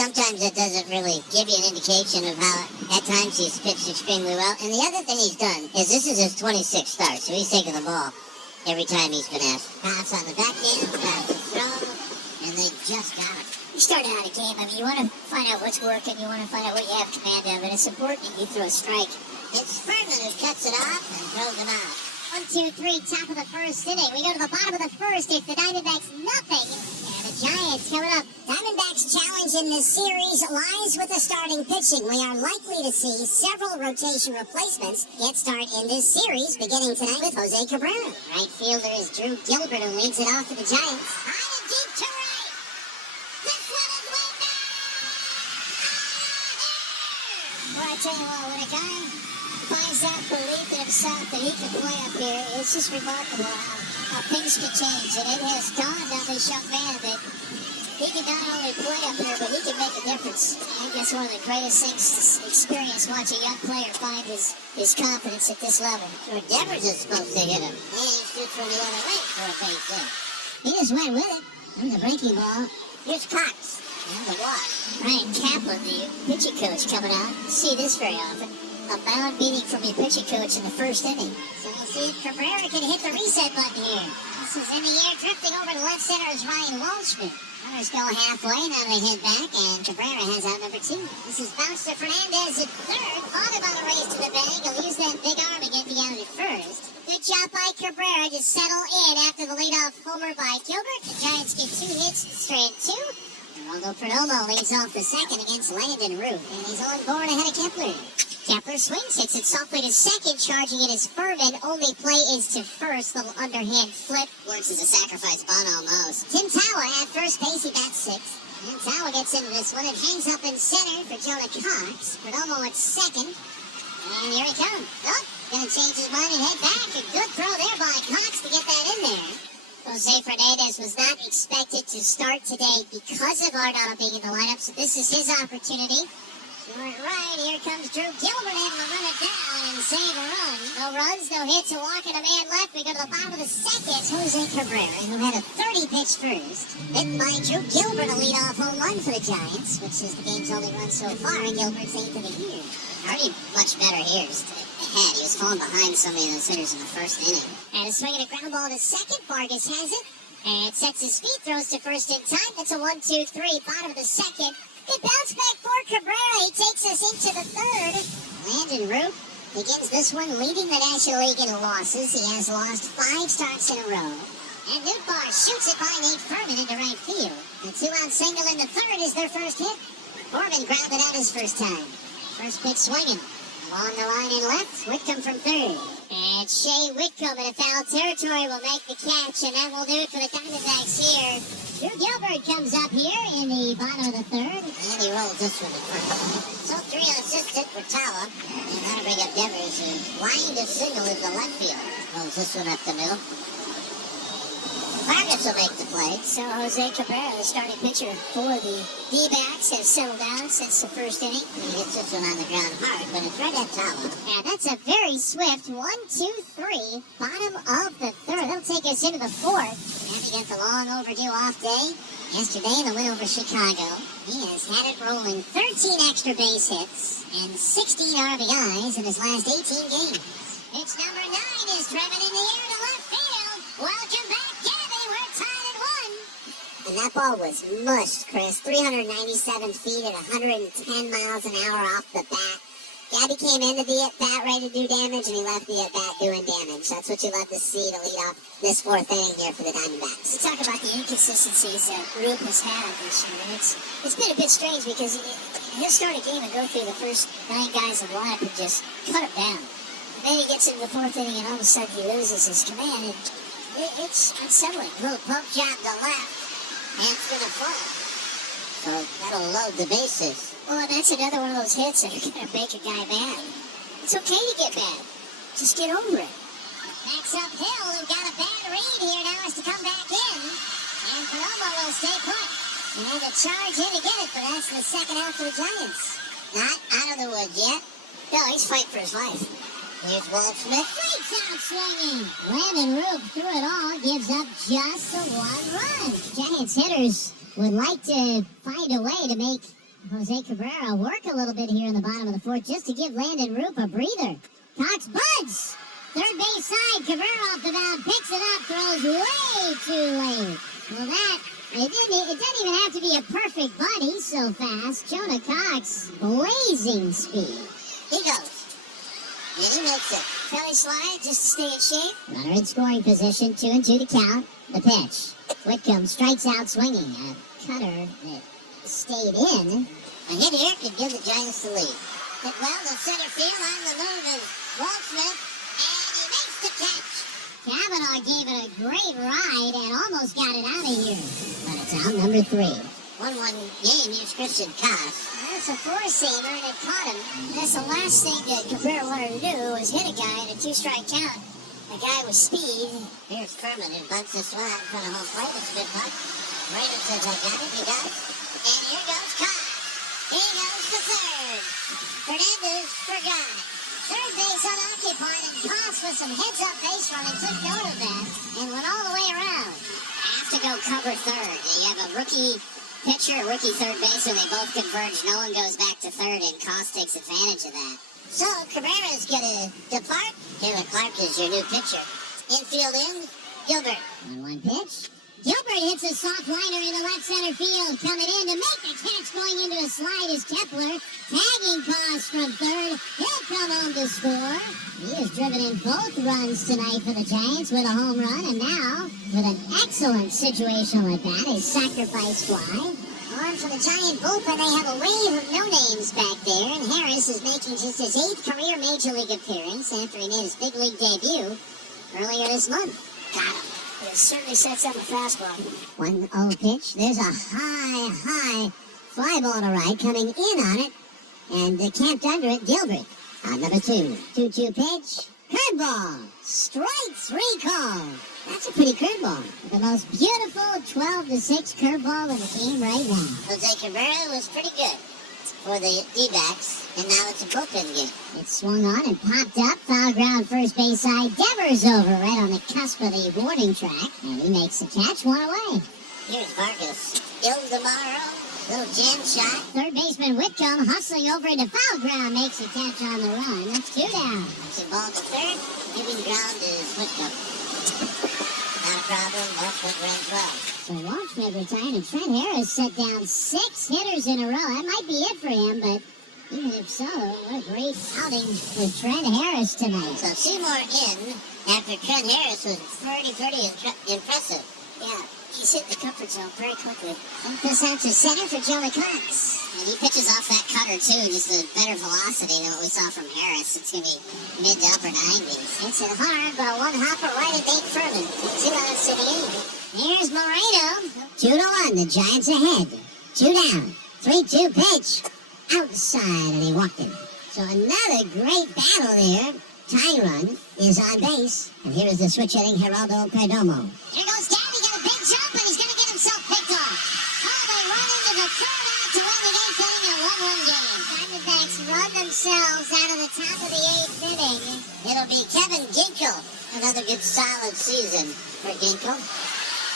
sometimes that doesn't really give you an indication of how at times he's pitched extremely well. And the other thing he's done is this is his 26th start, so he's taking the ball every time he's been asked. Pass on the backhand, pass the throw, and they just got it. You start out a game, I mean, you want to find out what's working, you want to find out what you have command of, and it's important that you throw a strike. It's Furman who cuts it off and throws him out. 1, 2, 3, top of the first inning. We go to the bottom of the first. It's the Diamondbacks nothing, and the Giants coming up. Diamondbacks' challenge in this series lies with the starting pitching. We are likely to see several rotation replacements get start in this series, beginning tonight with Jose Cabrera. Right fielder is Drew Gilbert, who leads it off to the Giants. High and deep to right. This one is way back. Well, I tell you what, when a guy finds that belief in himself that he can play up here, it's just remarkable how things can change. And it has dawned on this young man that he can not only play up here, but he can make a difference. I think that's one of the greatest things to experience, watch a young player find his confidence at this level. Where Devers is supposed to hit him. And he shoots from the other way for a base hit. He just went with it. It was a breaking ball. Here's Cox. And the walk. Ryan Kaplan, the pitching coach, coming out. You see this very often. A mound meeting from your pitching coach in the first inning. So we'll see if Cabrera can hit the reset button here. This is in the air, drifting over to left center is Ryan Walshman. Runners go halfway, now they hit back, and Cabrera has out number 2. This is bounce to Fernandez at third. Thought about a race to the bag. He'll use that big arm to get me out at first. Good job by Cabrera to settle in after the leadoff homer by Gilbert. The Giants get 2 hits to strand 2. Ronaldo Perdomo leads off the second against Landon Root, and he's on board ahead of Kepler. Kepler swings, hits it softly to second, charging it is Furman. Only play is to first, little underhand flip. Works as a sacrifice bunt almost. Tim Tower at first base, he bats 6th. And Tower gets into this one and hangs up in center for Jonah Cox. Perdomo at second. And here he comes. Oh, gonna change his mind and head back. A good throw there by Cox to get that in there. Jose Fernandez was not expected to start today because of Arenado being in the lineup, so this is his opportunity. Short right, here comes Drew Gilbert able to run it down and save a run. No runs, no hits, a walk, and a man left. We go to the bottom of the second. It's Jose Cabrera, who had a 30-pitch first. Hit by Drew Gilbert, a leadoff home run for the Giants, which is the game's only run so far, and Gilbert's 8th of the year. Already much better here ahead. He was falling behind so many of those hitters in the first inning. And a swing and a ground ball to second. Vargas has it. And sets his feet, throws to first in time. That's a 1, 2, 3, bottom of the second. Good bounce back for Cabrera. He takes us into the third. Landon Root begins this one leading the National League in losses. He has lost 5 starts in a row. And Newbar shoots it by Nate Furman into right field. The 2-out single in the third is their first hit. Furman grounded out his first time. First pitch swinging. Along the line in left, Whitcomb from third. And Shea Whitcomb in a foul territory will make the catch, and that will do it for the Diamondbacks here. Drew Gilbert comes up here in the bottom of the third. And he rolls this one to first. So 3 assists hit for Tala. And that'll bring up Devers, who line to signal is the left field. Rolls this one up the middle. Vargas will make the play. So Jose Cabrera, the starting pitcher for the D-backs, has settled down since the first inning. He hits this one on the ground hard, but it's right at Tala. And that's a very swift 1, 2, 3, bottom of the third. That'll take us into the fourth. And he gets a long overdue off day. Yesterday in the win over Chicago, he has had it rolling 13 extra base hits and 16 RBIs in his last 18 games. It's number 9 is driving in the air to left field. Welcome back, Gabby. We're tied at 1. And that ball was mushed, Chris. 397 feet at 110 miles an hour off the bat. Gabby came into the at-bat ready to do damage, and he left the at-bat doing damage. That's what you love to see to lead off this 4th inning here for the Diamondbacks. We talk about the inconsistencies that Roop has had this year. It's been a bit strange because he'll start a game and go through the first 9 guys in the lineup and just cut them down. And then he gets into the 4th inning, and all of a sudden he loses his command. And it's unsettling. Little poke job to left, and it's going to fall. So that'll load the bases. Well, that's another one of those hits that are going to make a guy mad. It's okay to get mad. Just get over it. Backs uphill, who got a bad read here now has to come back in. And Perdomo will stay put. And had to charge in to get it, but that's the second out for the Giants. Not out of the woods yet. No, he's fighting for his life. Here's Walt Smith. Lights out swinging. Landon Roop through it all, gives up just the 1 run. Giants hitters would like to find a way to make Jose Cabrera work a little bit here in the bottom of the fourth just to give Landon Roop a breather. Cox buds! Third base side, Cabrera off the mound, picks it up, throws way too late. Well, it doesn't even have to be a perfect bunt. He's so fast. Jonah Cox, blazing speed. He goes. And he makes it. Belly slide just to stay in shape. Runner in scoring position, 2-2 to count. The pitch. Whitcomb strikes out swinging. A cutter that stayed in. A hit here could give the Giants the lead. Hit well to center field on the move is Waltzman, and he makes the catch. Kavanaugh gave it a great ride and almost got it out of here. But it's out number 3. 1-1 game, here's Christian Koss. That's a four-seamer, and it caught him. That's the last thing that Cabrera wanted to do was hit a guy in a 2-strike count. A guy with speed. Here's Furman, who bunts this one out in front of home plate. It's a good punt. Raymond says, I got it. He does. And here goes Koss. He goes to third. Fernandez forgot. Third base unoccupied, and Koss with some heads-up base running took note of that and went all the way around. Have to go cover third. You have a rookie pitcher, a rookie third baseman. They both converge. No one goes back to third, and Koss takes advantage of that. So Cabrera's going to depart. Taylor Clark is your new pitcher. Infield in, Gilbert. 1-1 pitch. Gilbert hits a soft liner in the left center field. Coming in to make the catch, going into a slide is Kepler. Tagging Koss from third. He'll come home to score. He has driven in both runs tonight for the Giants with a home run. And now, with an excellent situation like that, a sacrifice fly. On for the Giant bullpen, they have a wave of no-names back there, and Harris is making just his 8th career Major League appearance after he made his big league debut earlier this month. Got him. It certainly sets up a fastball. 1-0 pitch. There's a high fly ball to right, coming in on it, and camped under it, Gilbert. On number 2. 2-2 pitch. Curveball. Strike 3 call. That's a pretty curveball. The most beautiful 12-6 curveball in the game right now. Jose Cabrera was pretty good for the D-backs, and now it's a bullpen game. It swung on and popped up. Foul ground first base side. Devers over right on the cusp of the warning track. And he makes the catch, 1 away. Here's Vargas. Ildemaro. Little jam shot. Third baseman Whitcomb hustling over into foul ground. Makes a catch on the run. That's 2 down. It's a ball to third. Giving ground is Whitcomb. Not a problem. Left foot runs well. So Walsh retired, and Trent Harris set down 6 hitters in a row. That might be it for him, but even if so, what a great outing with Trent Harris tonight. So Seymour in after Trent Harris was pretty impressive. Yeah, he's hit the comfort zone very quickly. And this out to center for Jonah Cox. And he pitches off that cutter, too, just a better velocity than what we saw from Harris. It's going to be mid to upper 90s. Hits it hard, but a one-hopper right at Nate Furman. 2 outs to the 8th. Here's Moreno. 2-1, the Giants ahead. 2 down. 3-2 pitch. Outside, and he walked him. So another great battle there. Tie run is on base. And here is the switch hitting Geraldo Perdomo. Here goes Dad. He got a big jump, and he's going to get himself picked off. Oh, they run into the third out to win the 8th inning in a 1-1 game. Diamondbacks run themselves out of the top of the 8th inning. It'll be Kevin Ginkel. Another good solid season for Ginkel.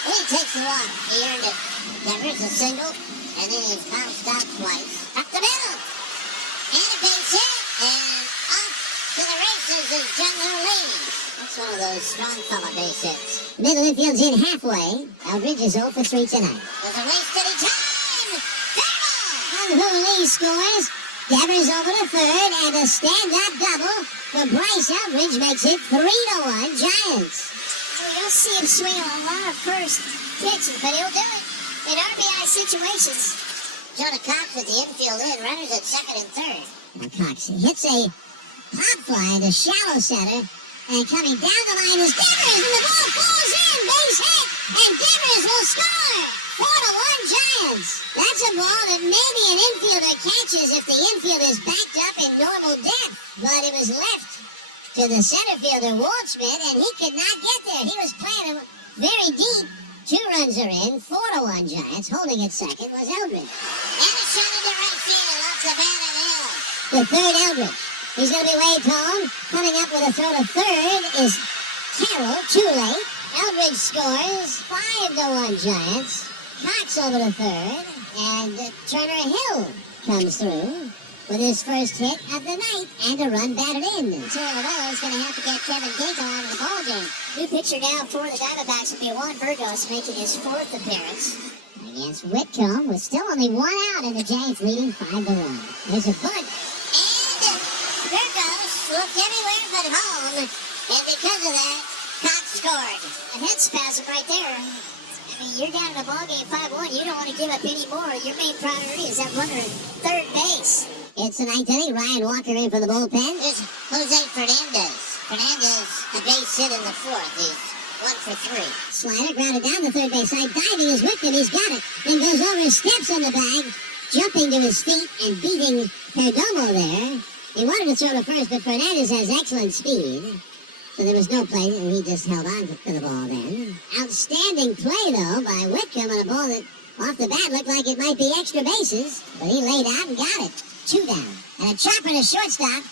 He takes the walk. He earned it. Devers a single, and then he bounced out twice. Up the middle. And a base hit, and off to the races is General Lee. That's one of those strong fella base hits. Middle infield's in halfway. Eldridge is 0 for 3 tonight. There's a wasted time. Fair ball. And Lee scores. Devers over to third, and a stand-up double for Bryce Eldridge makes it 3-1 Giants. So you'll see him swing on a lot of first pitches, but he'll do it in RBI situations. Jonah Cox with the infield in. Runners at second and third. Now Cox hits a pop fly to shallow center, and coming down the line is Devers, and the ball falls in, base hit, and Devers will score. 4-1 Giants. That's a ball that maybe an infielder catches if the infield is backed up in normal depth, but it was left to the center fielder Waldschmidt, and he could not get there. He was playing very deep. 2 runs are in, 4-1 Giants. Holding at second was Eldridge. And a shot into right field off the bat of Hill. The third Eldridge. He's going to be waved home. Coming up with a throw to third is Carroll, too late. Eldridge scores, 5-1 Giants. Cox over to third, and Turner Hill comes through with his first hit of the night and a run batted in. Terry Lovello's going to have to get Kevin Ginkel out of the ballgame. New pitcher now for the Diamondbacks will be Juan Burgos, making his 4th appearance. Against Whitcomb, with still only 1 out, and the Giants leading 5-1. There's a bunt. And Burgos looked everywhere but home. And because of that, Cox scored. A head spasm right there. I mean, you're down in the ballgame 5-1. You don't want to give up any more. Your main priority is that runner at third base. It's the 9th inning. Ryan Walker in for the bullpen. There's Jose Fernandez. Fernandez, a base hit in the 4th. He's 1 for 3. Slider grounded down the third base side. Diving is Whitcomb. He's got it. Then goes over, steps on the bag, jumping to his feet and beating Perdomo there. He wanted to throw to first, but Fernandez has excellent speed. So there was no play, and he just held on to the ball then. Outstanding play, though, by Whitcomb on a ball that off the bat looked like it might be extra bases. But he laid out and got it. 2 down. And a chopper to shortstop.